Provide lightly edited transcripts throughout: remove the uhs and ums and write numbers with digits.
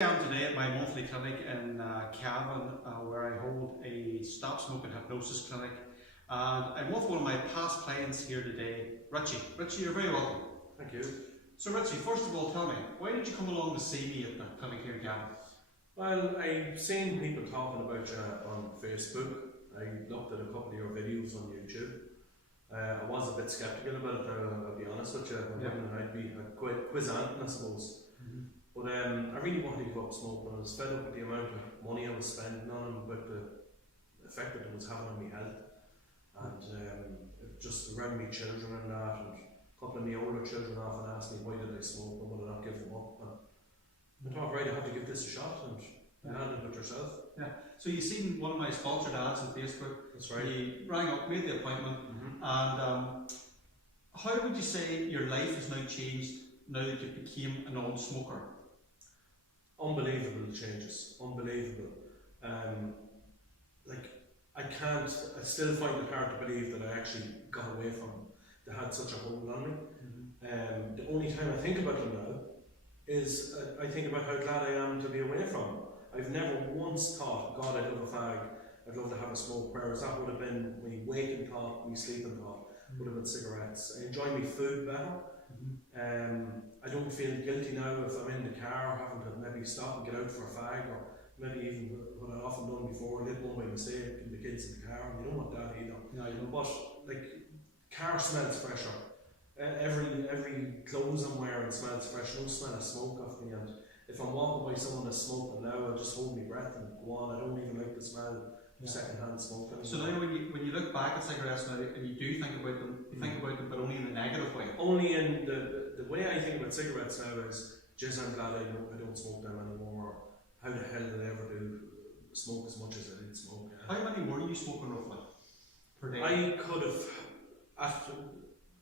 I am today at my monthly clinic in Cavan, where I hold a stop smoking hypnosis clinic, and I'm with one of my past clients here today, Richie. Richie, you're very welcome. Thank you. So Richie, first of all, tell me, why did you come along to see me at the clinic here in Cavan? Well, I've seen people talking about you on Facebook. I looked at a couple of your videos on YouTube. I was a bit sceptical about it, I'll be honest with you. I'd be quite quizzant, I suppose. But I really wanted to give up smoking. I was fed up with the amount of money I was spending on them, with the effect that it was having on my health. And just around my children and that, and a couple of my older children often asked me why did I smoke and would I not give them up. And I thought, right, I have to give this a shot, and you handle it yourself. Yeah. So you seen one of my sponsored ads on Facebook. That's right. You rang up, made the appointment, and how would you say your life has now changed now that you became a non-smoker? Unbelievable changes, unbelievable. I still find it hard to believe that I actually got away from them. They had such a hold on me. The only time I think about them now is I think about how glad I am to be away from them. I've never once thought, God, I'd love a fag, I'd love to have a smoke, whereas that would have been my waking thought, my sleeping thought, would have been cigarettes. I enjoy my food better. I don't feel guilty now if I'm in the car having to maybe stop and get out for a fag, or maybe even what I've often done before, lit one by mistake and the kids in the car, and you don't want that either. No, you don't. But like, car smells fresher. Every clothes I'm wearing smells fresh. No smell of smoke off me, and if I'm walking by someone that's smoking now, I'll just hold my breath and go on. I don't even like the smell of second-hand smoke anymore. So now when you look back at cigarettes now and you do think about them, you think about them but only in a negative way. Only in the way I think about cigarettes now is, geez, I'm glad I don't smoke them anymore. How the hell did I ever do smoke as much as I did smoke? How many were you smoking roughly per day? I could have,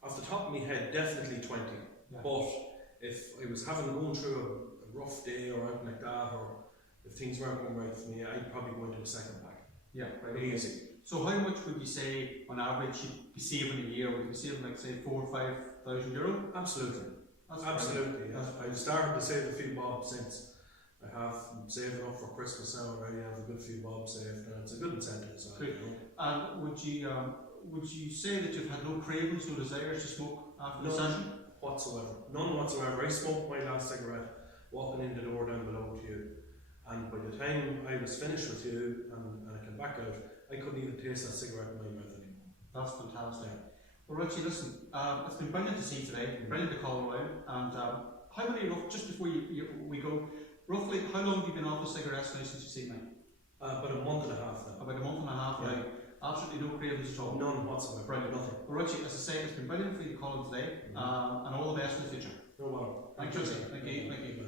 off the top of my head, definitely 20. Yeah. But if I was going through a rough day or anything like that, or if things weren't going right for me, I'd probably go into a second pack. Yeah, right. Easy. So how much would you say on average you'd be saving a year? Would you be saving like say €4,000 or €5,000? Absolutely. That's absolutely. Yeah. I've started to save a few bob since. I have saved up for Christmas now already. I have a good few bob saved, and it's a good incentive as well. Good. And would you say that you've had no cravings, no desires to smoke after the session? Whatsoever. None whatsoever. I smoked my last cigarette walking in the door down below to you, and by the time I was finished with you and I came back out, I couldn't even taste that cigarette in my mouth anymore. That's fantastic. Well, Richie, listen, it's been brilliant to see you today, brilliant to call around, and how many, just before we go, roughly, how long have you been off the cigarettes now since you've seen me? About a month and a half now. About a month and a half now. Absolutely no cravings at all? None whatsoever. Brilliant. Nothing. Well, Richie, as I say, it's been brilliant for you to call in today, and all the best in the future. No matter. Thank you. Thank you.